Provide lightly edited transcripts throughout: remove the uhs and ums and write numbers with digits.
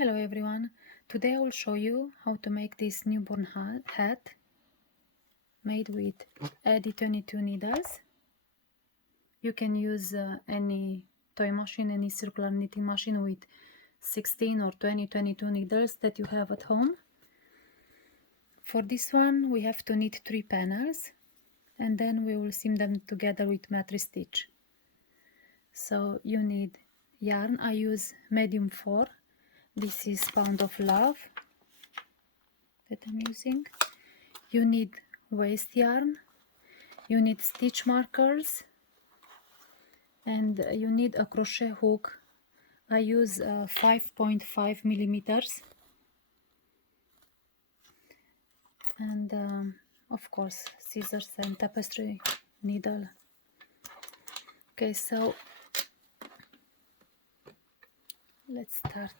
Hello everyone, today I will show you how to make this newborn hat made with Addi 22 needles. You can use any toy machine, any circular knitting machine with 16 or 22 needles that you have at home. For this one we have to knit 3 panels and then we will seam them together with Mattress Stitch. So you need yarn. I use medium 4. This is Pound of Love that I'm using. You need waste yarn, you need stitch markers, and you need a crochet hook. I use 5.5 millimeters, and of course scissors and tapestry needle. Okay, so let's start.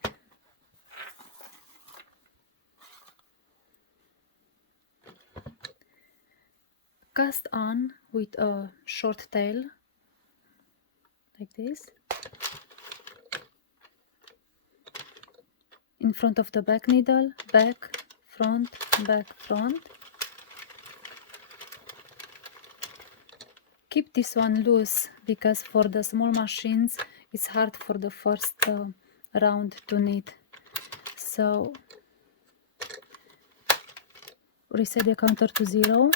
Cast on with a short tail like this in front of the back needle, back, front, back, front. Keep this one loose because for the small machines it's hard for the first round to knit. So reset the counter to 0.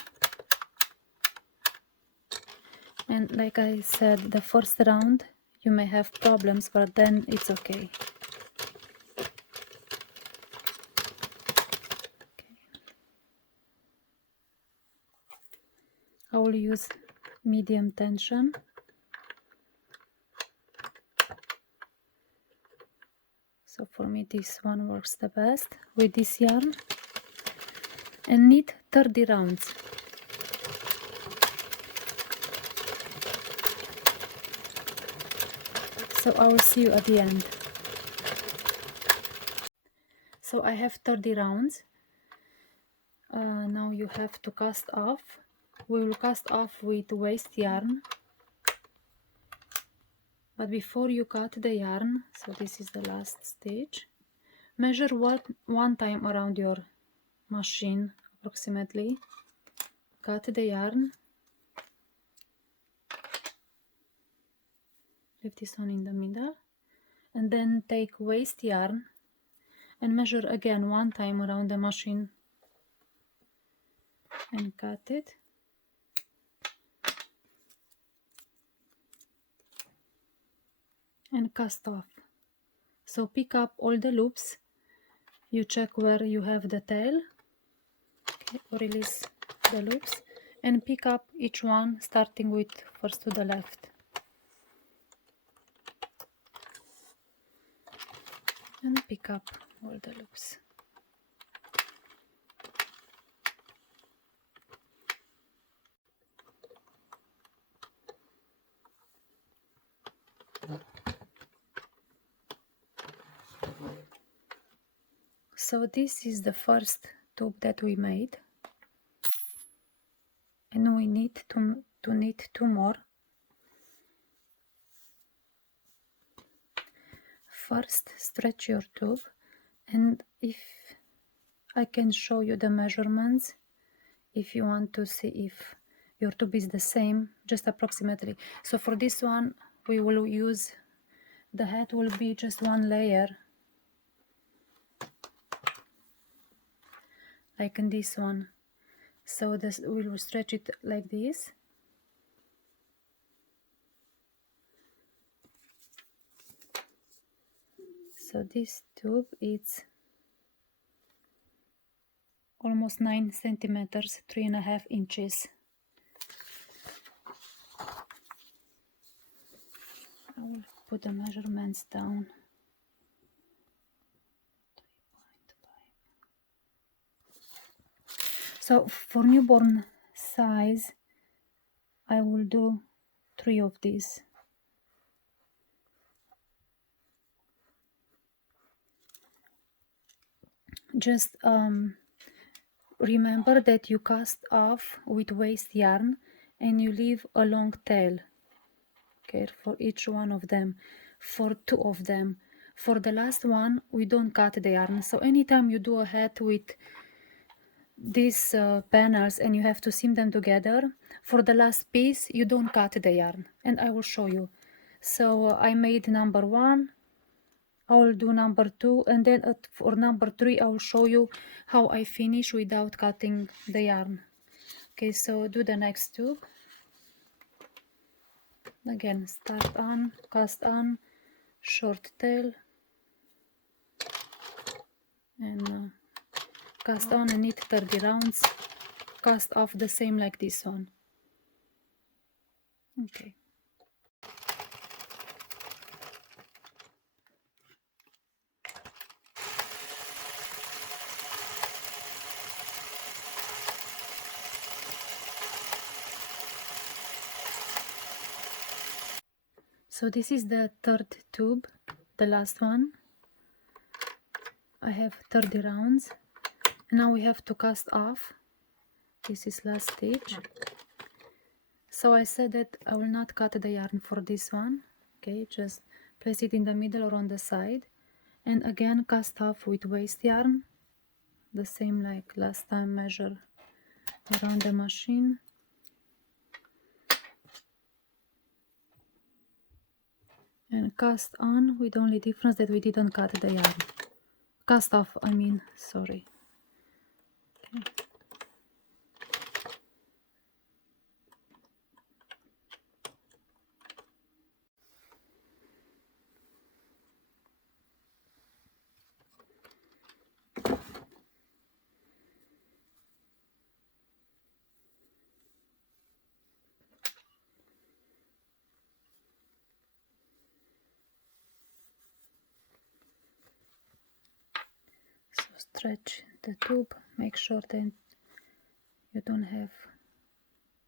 And like I said, the first round you may have problems, but then it's okay. I will use medium tension. So for me this one works the best with this yarn. And knit 30 rounds. So I will see you at the end. So I have 30 rounds. Now you have to cast off. We will cast off with waste yarn. But before you cut the yarn, so this is the last stitch, measure one time around your machine approximately. Cut the yarn. Leave this one in the middle. And then take waste yarn and measure again one time around the machine and cut it. And cast off. So pick up all the loops. You check where you have the tail. Okay, release the loops and pick up each one starting with first to the left. And pick up all the loops. So this is the first tube that we made, and we need to knit 2 more. First stretch your tube, and if I can show you the measurements if you want to see if your tube is the same, just approximately. So for this one we will use, the hat will be just 1 layer, like in this one. So this, we will stretch it like this. So this tube is almost 9 centimeters, 3.5 inches. I will put the measurements down. 3.5. So for newborn size, I will do 3 of these. Just remember that you cast off with waste yarn and you leave a long tail, okay, for each one of them. For 2 of them, For the last one, we don't cut the yarn. So anytime you do a hat with these panels and you have to seam them together, for the last piece you don't cut the yarn, and I will show you. So I made number 1, I will do number 2, and then for number 3 I will show you how I finish without cutting the yarn. Okay, so do the next tube. Again, start on, cast on, short tail, and cast on and knit 30 rounds, cast off the same like this one. Okay. So this is the third tube, the last one. I have 30 rounds. Now we have to cast off. This is last stitch. So I said that I will not cut the yarn for this one. Okay, just place it in the middle or on the side. And again cast off with waste yarn. The same like last time, measure around the machine. And cast on with only difference that we didn't cut the yarn. Cast off, I mean, sorry. Okay. So stretch the tube, make sure that you don't have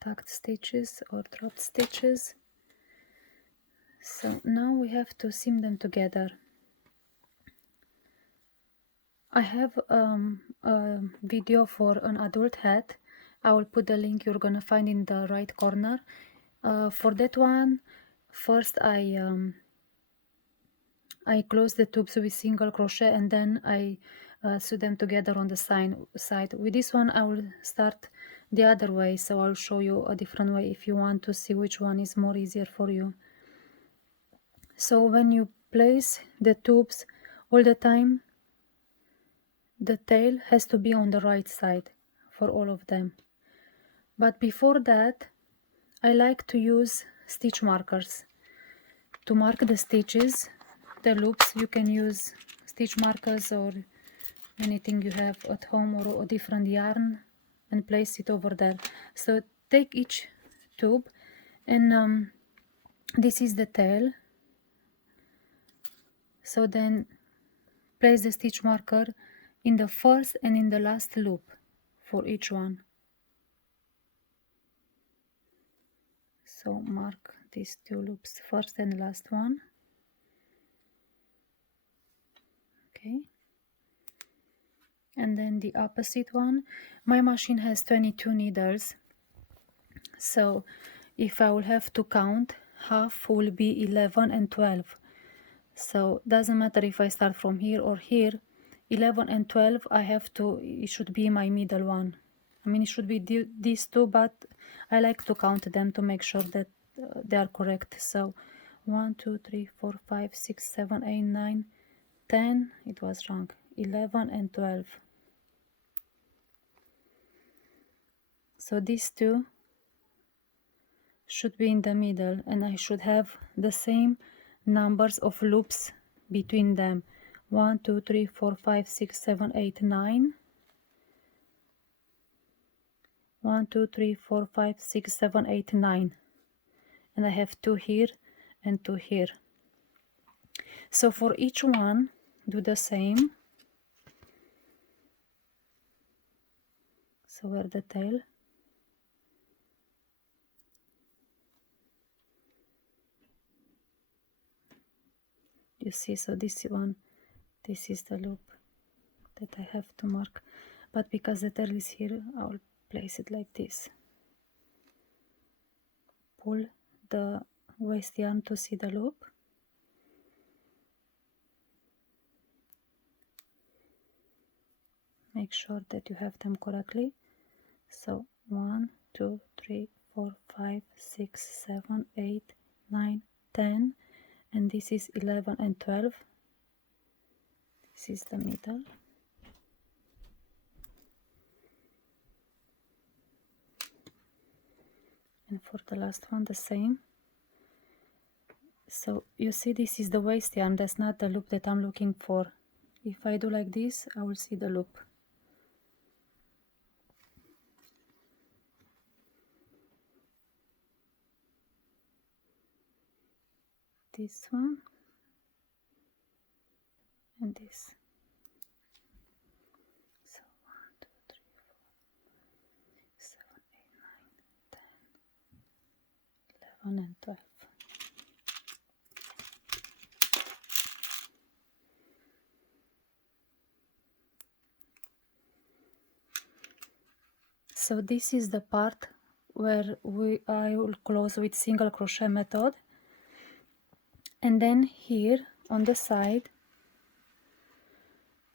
tucked stitches or dropped stitches. So now we have to seam them together. I have a video for an adult hat. I will put the link, you're gonna find in the right corner. For that one, first I close the tubes with single crochet and then I sew them together on the side. With this one I will start the other way, so I'll show you a different way if you want to see which one is more easier for you. So when you place the tubes, all the time the tail has to be on the right side for all of them. But before that, I like to use stitch markers to mark the stitches, the loops. You can use stitch markers or anything you have at home or a different yarn and place it over there. So take each tube and this is the tail. So then place the stitch marker in the first and in the last loop for each one. So mark these two loops, first and last one. Okay. And then the opposite one. My machine has 22 needles. So if I will have to count, half will be 11 and 12. So doesn't matter if I start from here or here. 11 and 12 I have to, it should be my middle one. I mean it should be these two, but I like to count them to make sure that they are correct. So 1 2 3 4 5 6 7 8 9 10, it was wrong, 11 and 12. So these two should be in the middle and I should have the same numbers of loops between them. 1 2 3 4 5 6 7 8 9. 1 2 3 4 5 6 7 8 9, and I have 2 here and 2 here. So for each one do the same. So where the tail, you see, so this one, this is the loop that I have to mark, but because the tail is here I will place it like this. Pull the waste yarn to see the loop. make sure that you have them correctly. So 1 2 3 4 5 6 7 8 9 10, and this is 11 and 12. This is the middle. And for the last one the same. So you see, this is the waist yarn, that's not the loop that I'm looking for. If I do like this, I will see the loop. This one and this. So 1 2 3 4 7 8 9 10 11 and 12. So this is the part where I will close with single crochet method, and then here on the side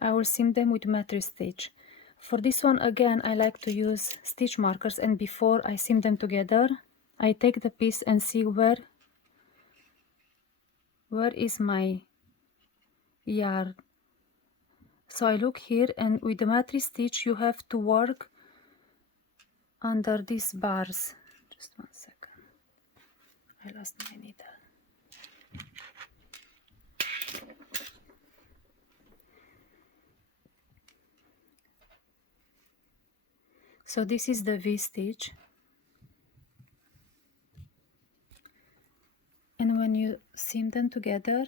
I will seam them with mattress stitch. For this one again I like to use stitch markers, and before I seam them together I take the piece and see where is my yarn. So I look here, and with the mattress stitch you have to work under these bars. Just 1 second, I lost my needle. So this is the V stitch, and when you seam them together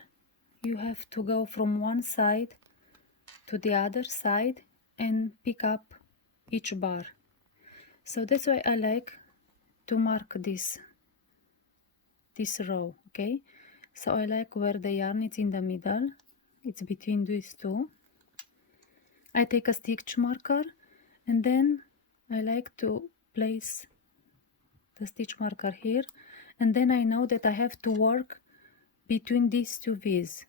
you have to go from one side to the other side and pick up each bar. So that's why I like to mark this row, okay? So I like where the yarn is in the middle, it's between these two. I take a stitch marker, and then I like to place the stitch marker here, and then I know that I have to work between these two V's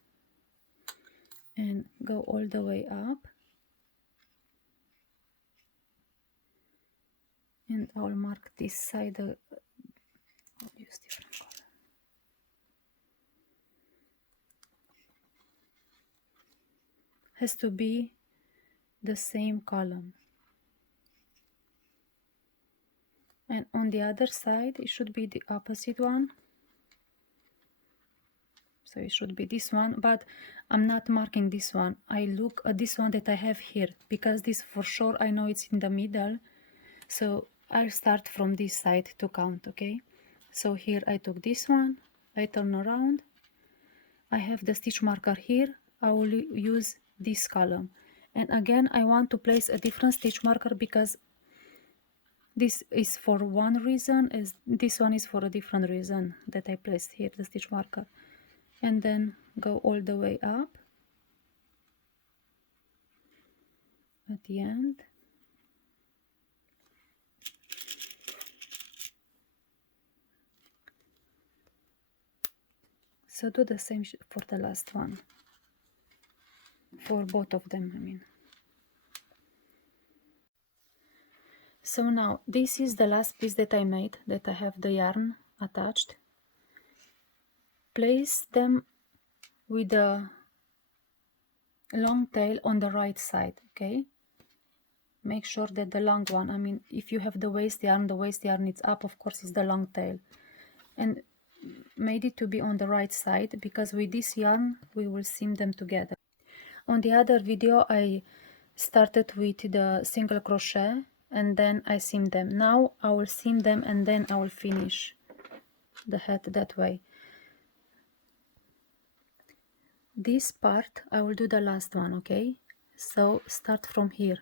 and go all the way up, and I'll mark this side. I'll use different color. Has to be the same column, and on the other side it should be the opposite one. So it should be this one, but I'm not marking this one. I look at this one that I have here, because this for sure I know it's in the middle. So I'll start from this side to count, okay? So here I took this one, I turn around, I have the stitch marker here, I will use this column. And again I want to place a different stitch marker, because this is for one reason, as this one is for a different reason that I placed here the stitch marker. And then go all the way up at the end. So do the same for the last one, for both of them, I mean. So now this is the last piece that I made, that I have the yarn attached. Place them with the long tail on the right side, okay? Make sure that the long one, I mean, if you have the waist yarn is up, of course it's the long tail. And made it to be on the right side, because with this yarn we will seam them together. On the other video I started with the single crochet and then I seam them. Now I will seam them and then I will finish the hat that way. This part I will do the last one, okay? So start from here.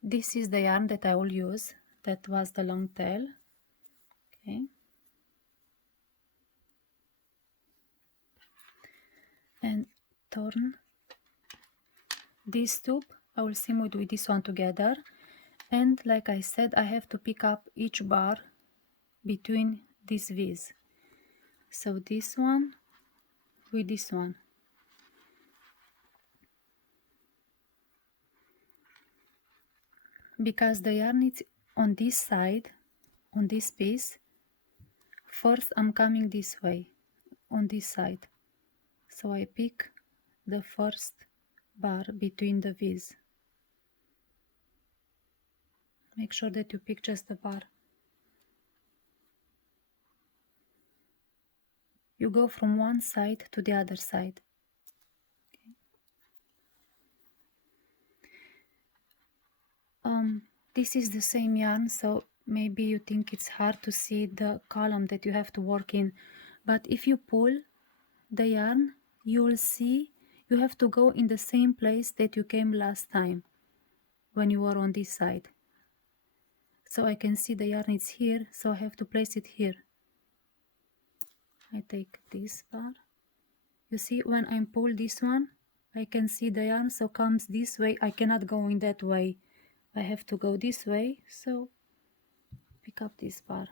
This is the yarn that I will use, that was the long tail, okay? And turn this tube, I will seam it with this one together, and like I said, I have to pick up each bar between these V's. So this one with this one. because the yarn is on this side, on this piece. First I'm coming this way, on this side, so I pick the first bar between the V's. Make sure that you pick just the bar. You go from one side to the other side. This is the same yarn, so maybe you think it's hard to see the column that you have to work in, but if you pull the yarn, you will see you have to go in the same place that you came last time when you were on this side. So I can see the yarn is here, so I have to place it here. I take this bar. You see, when I pull this one, I can see the yarn, so comes this way. I cannot go in that way. I have to go this way, so pick up this bar.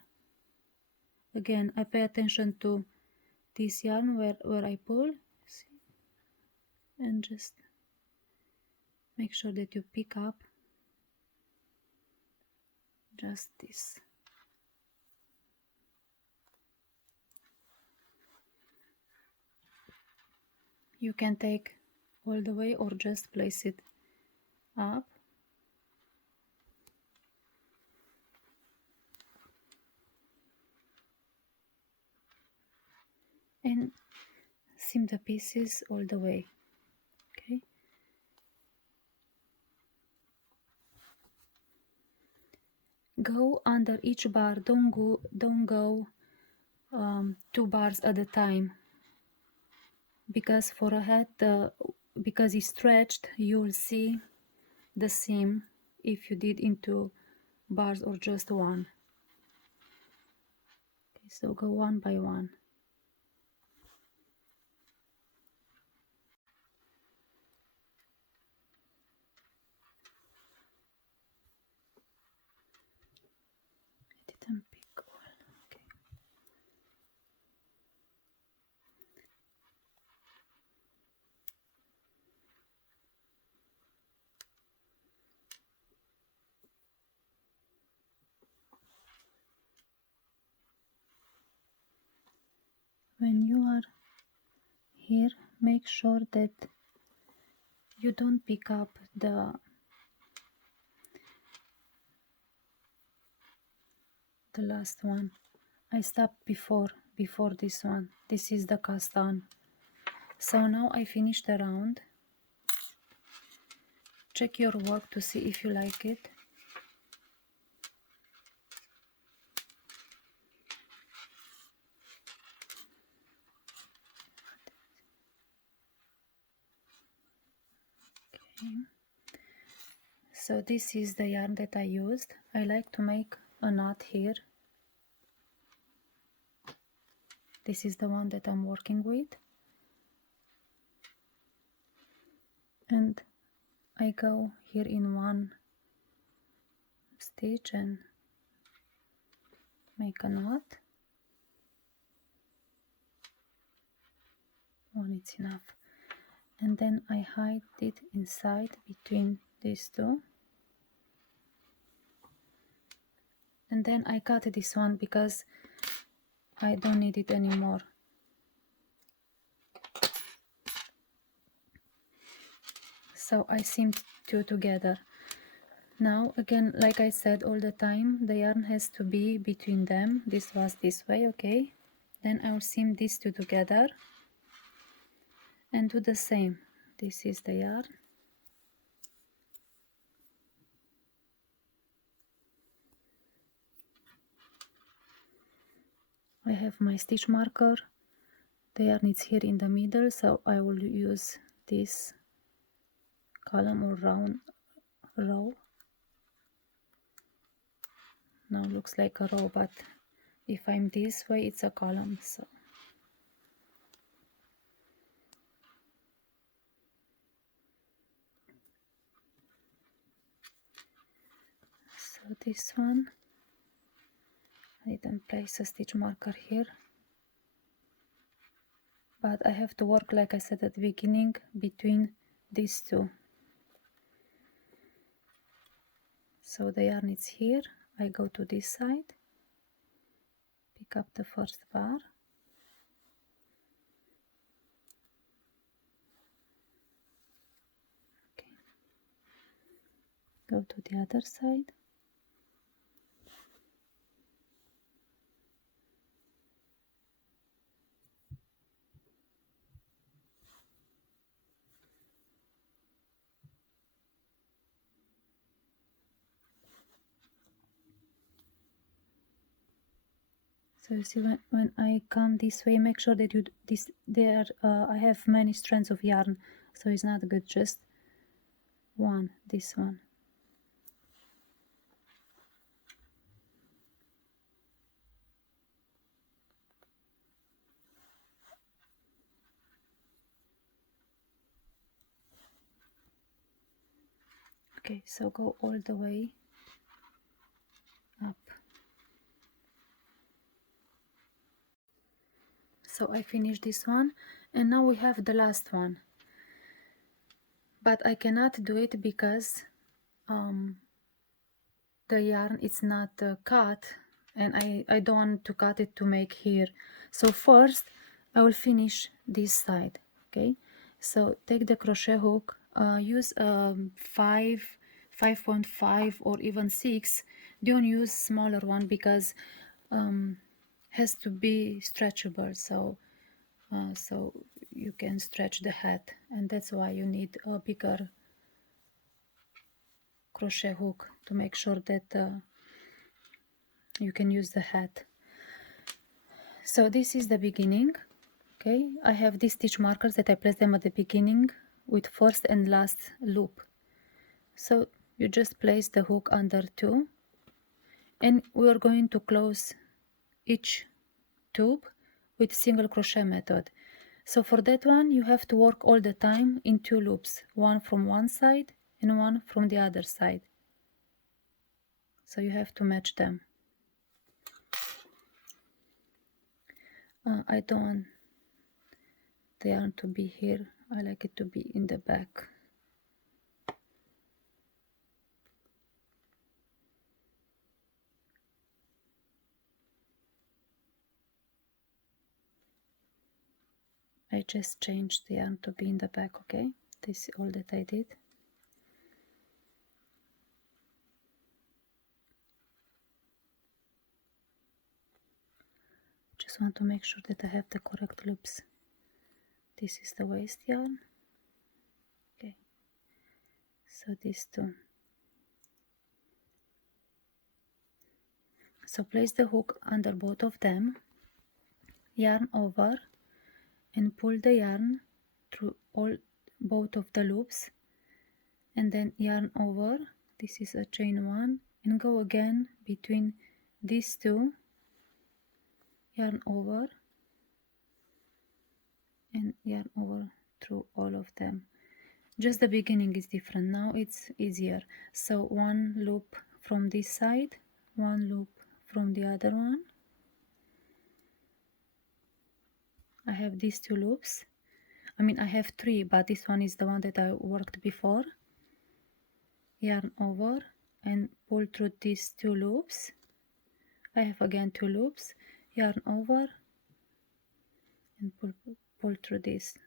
Again, I pay attention to this yarn where I pull, see? And just make sure that you pick up just this. You can take all the way or just place it up. And seam the pieces all the way. Okay. Go under each bar. Don't go 2 bars at a time, because for a hat, because it's stretched, you will see the seam if you did into bars or just one. Okay, so go one by one. I didn't pick all. Okay. When you are here, make sure that you don't pick up the last one. I stopped before this one. This is the cast on. So now I finished the round. Check your work to see if you like it. Okay. So this is the yarn that I used. I like to make a knot here. This is the one that I'm working with. And I go here in one stitch and make a knot. One is enough. And then I hide it inside between these two. And then I cut this one because I don't need it anymore. So I seamed two together. Now again, like I said all the time, the yarn has to be between them. This was this way, okay? Then I'll seam these two together and do the same. This is the yarn. I have my stitch marker. The yarn is here in the middle, so I will use this column or round row. Now looks like a row, but if I'm this way, it's a column. So this one, I didn't place a stitch marker here, but I have to work, like I said at the beginning, between these two. So the yarn is here. I go to this side, pick up the first bar, okay. Go to the other side, so you see when I come this way, make sure that you this there I have many strands of yarn, so it's not good, just one, this one. Okay, so go all the way up. So I finished this one, and now we have the last one, but I cannot do it because the yarn is not cut, and I don't want to cut it to make here. So first I will finish this side. Okay, so take the crochet hook, use 5.5 or even 6. Don't use smaller one because has to be stretchable, so so you can stretch the hat, and that's why you need a bigger crochet hook to make sure that you can use the hat. So this is the beginning. Okay, I have these stitch markers that I place them at the beginning with first and last loop. So you just place the hook under two, and we are going to close each tube with single crochet method. So for that one you have to work all the time in two loops, one from one side and one from the other side. So you have to match them. I don't want the yarn to be here, I like it to be in the back. I just changed the yarn to be in the back, okay? This is all that I did. Just want to make sure that I have the correct loops. This is the waist yarn. Okay, so these two. So place the hook under both of them, yarn over, and pull the yarn through both of the loops, and then yarn over. This is a chain one, and go again between these two, yarn over, and yarn over through all of them. Just the beginning is different, now it's easier. So one loop from this side, one loop from the other one. I have these two loops. I mean I have three, but this one is the one that I worked before. Yarn over and pull through these two loops. I have again two loops, yarn over and pull through this,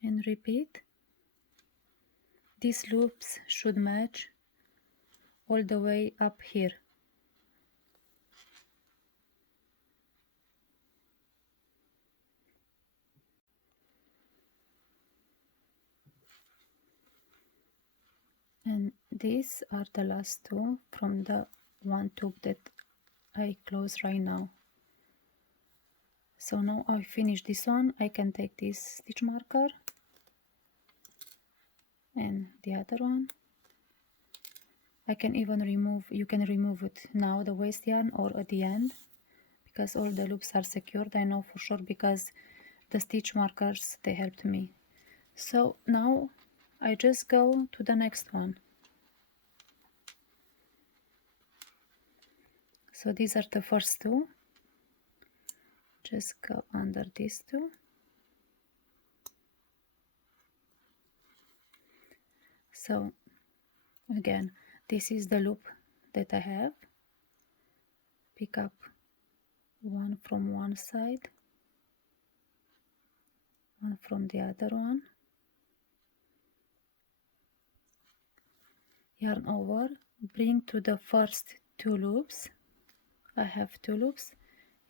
and repeat. These loops should match all the way up here. And these are the last two from the one tube that I close right now. So now I finish this one, I can take this stitch marker and the other one. I can even remove, you can remove it now, the waist yarn, or at the end, because all the loops are secured. I know for sure because the stitch markers, they helped me. So now I just go to the next one. So these are the first two. Just go under these two. So Again, this is the loop that I have. Pick up one from one side, one from the other one, yarn over, bring to the first two loops. I have two loops,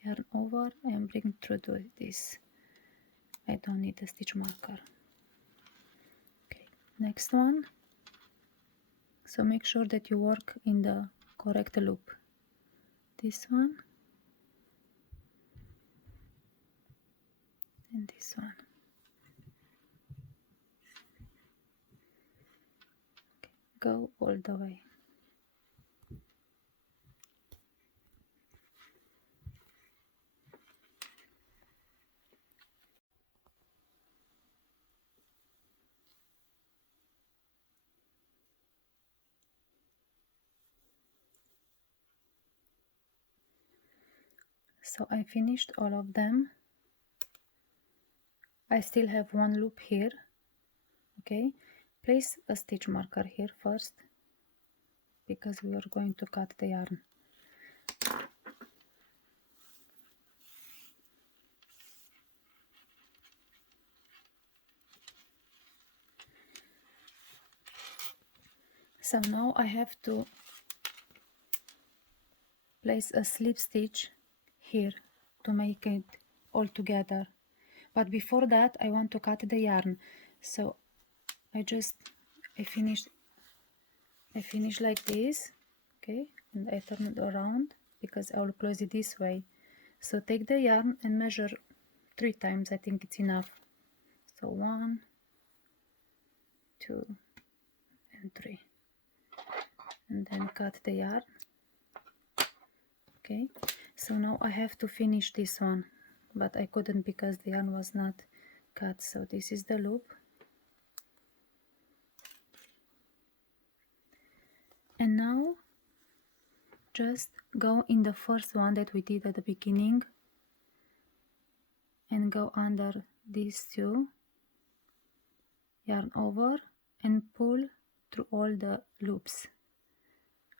yarn over and bring through this. I don't need a stitch marker. Okay, next one. So make sure that you work in the correct loop. This one and this one. Okay, go all the way. So I finished all of them. I still have one loop here. Okay, place a stitch marker here first because we are going to cut the yarn. So now I have to place a slip stitch here to make it all together. But before that I want to cut the yarn. So I finish like this, okay, and I turn it around because I will close it this way. So take the yarn and measure 3 times. I think it's enough. So 1, 2 and 3, and then cut the yarn. Okay, so now I have to finish this one, but I couldn't because the yarn was not cut. So this is the loop, and now just go in the first one that we did at the beginning and go under these two, yarn over and pull through all the loops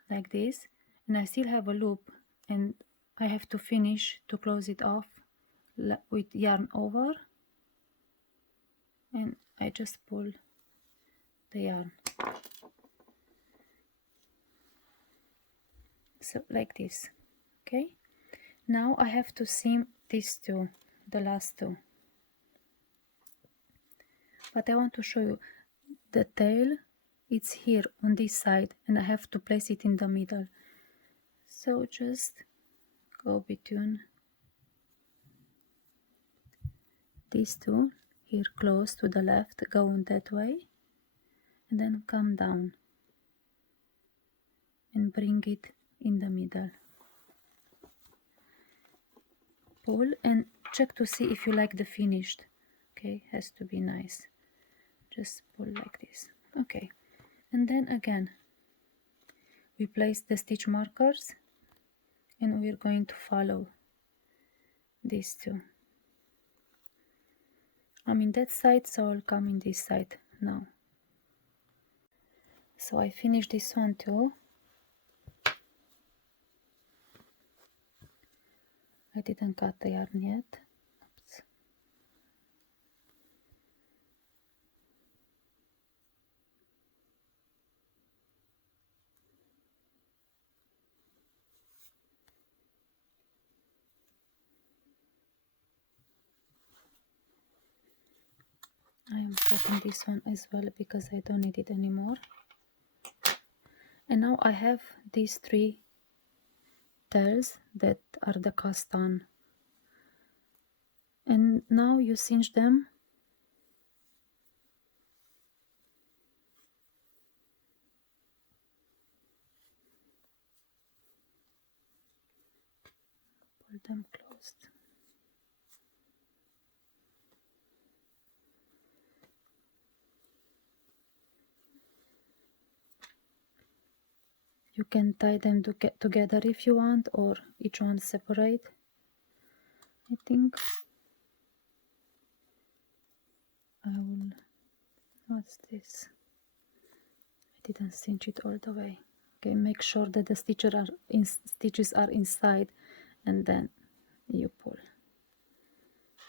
like this, and I still have a loop and I have to finish to close it off with yarn over, and I just pull the yarn. So like this. Okay, now I have to seam these two, the last two, but I want to show you the tail. It's here on this side and I have to place it in the middle. So just go between these two here, close to the left, go on that way, and then come down and bring it in the middle. Pull and check to see if you like the finished. Okay, has to be nice. Just pull like this. Okay, and then again we place the stitch markers and we're going to follow these two. I'm in that side, so I'll come in this side now. So I finished this one too. I didn't cut the yarn yet. Oops. I am cutting this one as well because I don't need it anymore. And now I have these 3 tails that are the cast on. And now you cinch them. Pull them closed. You can tie them together if you want, or each one separate. I think I will, what's this? I Didn't cinch it all the way. Okay, make sure that the stitches are inside, and then you pull.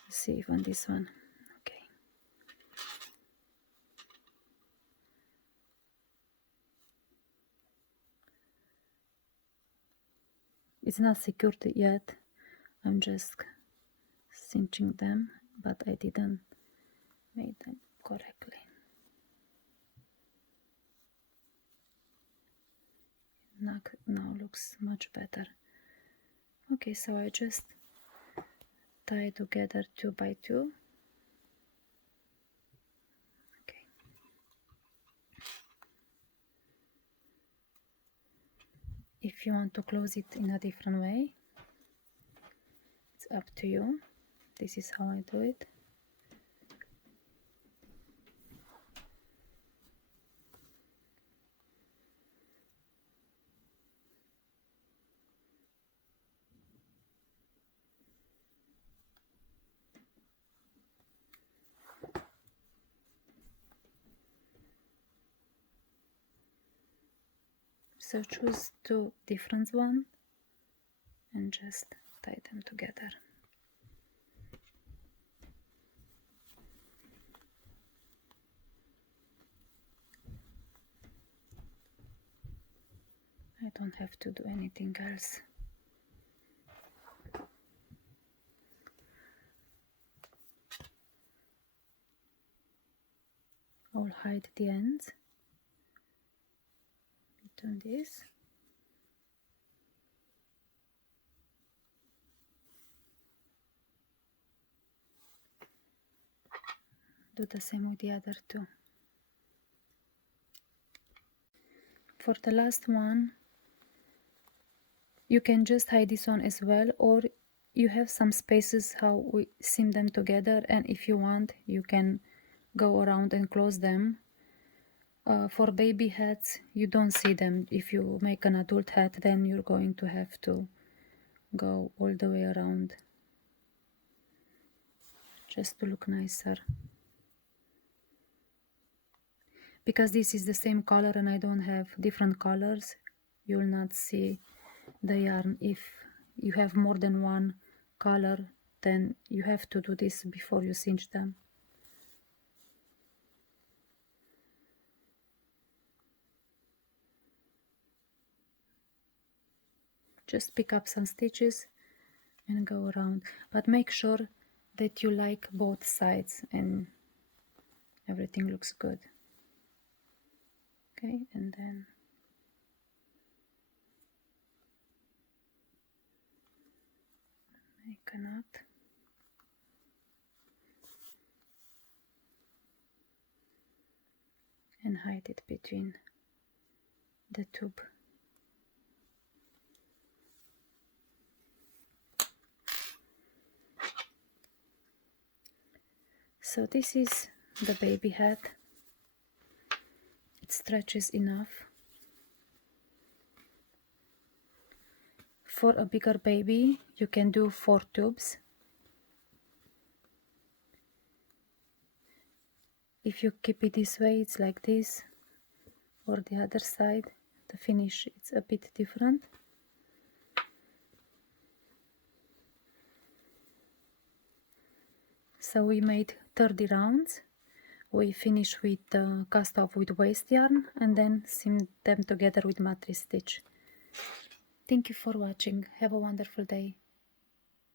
See, even this one. Okay. It's not secured yet. I'm just cinching them, but I didn't make them correctly. Now looks much better. Okay, so I just tie together 2 by 2. Okay. If you want to close it in a different way, it's up to you. This is how I do it. So choose 2 different ones and just tie them together. I don't have to do anything else. I'll hide the ends between this. Do the same with the other 2. For the last one, you can just hide this one as well, or you have some spaces how we seam them together, and if you want you can go around and close them. For baby hats you don't see them. If you make an adult hat, then you're going to have to go all the way around just to look nicer. Because this is the same color and I don't have different colors, you will not see the yarn. If you have more than one color, then you have to do this before you cinch them. Just pick up some stitches and go around, but make sure that you like both sides and everything looks good. Okay, and then make a knot. And hide it between the tube. So this is the baby hat. It stretches enough. For a bigger baby, you can do 4 tubes. If you keep it this way, it's like this, or the other side, the finish it's a bit different. So we made 30 rounds. We finish with cast off with waste yarn and then seam them together with Mattress Stitch. Thank you for watching. Have a wonderful day.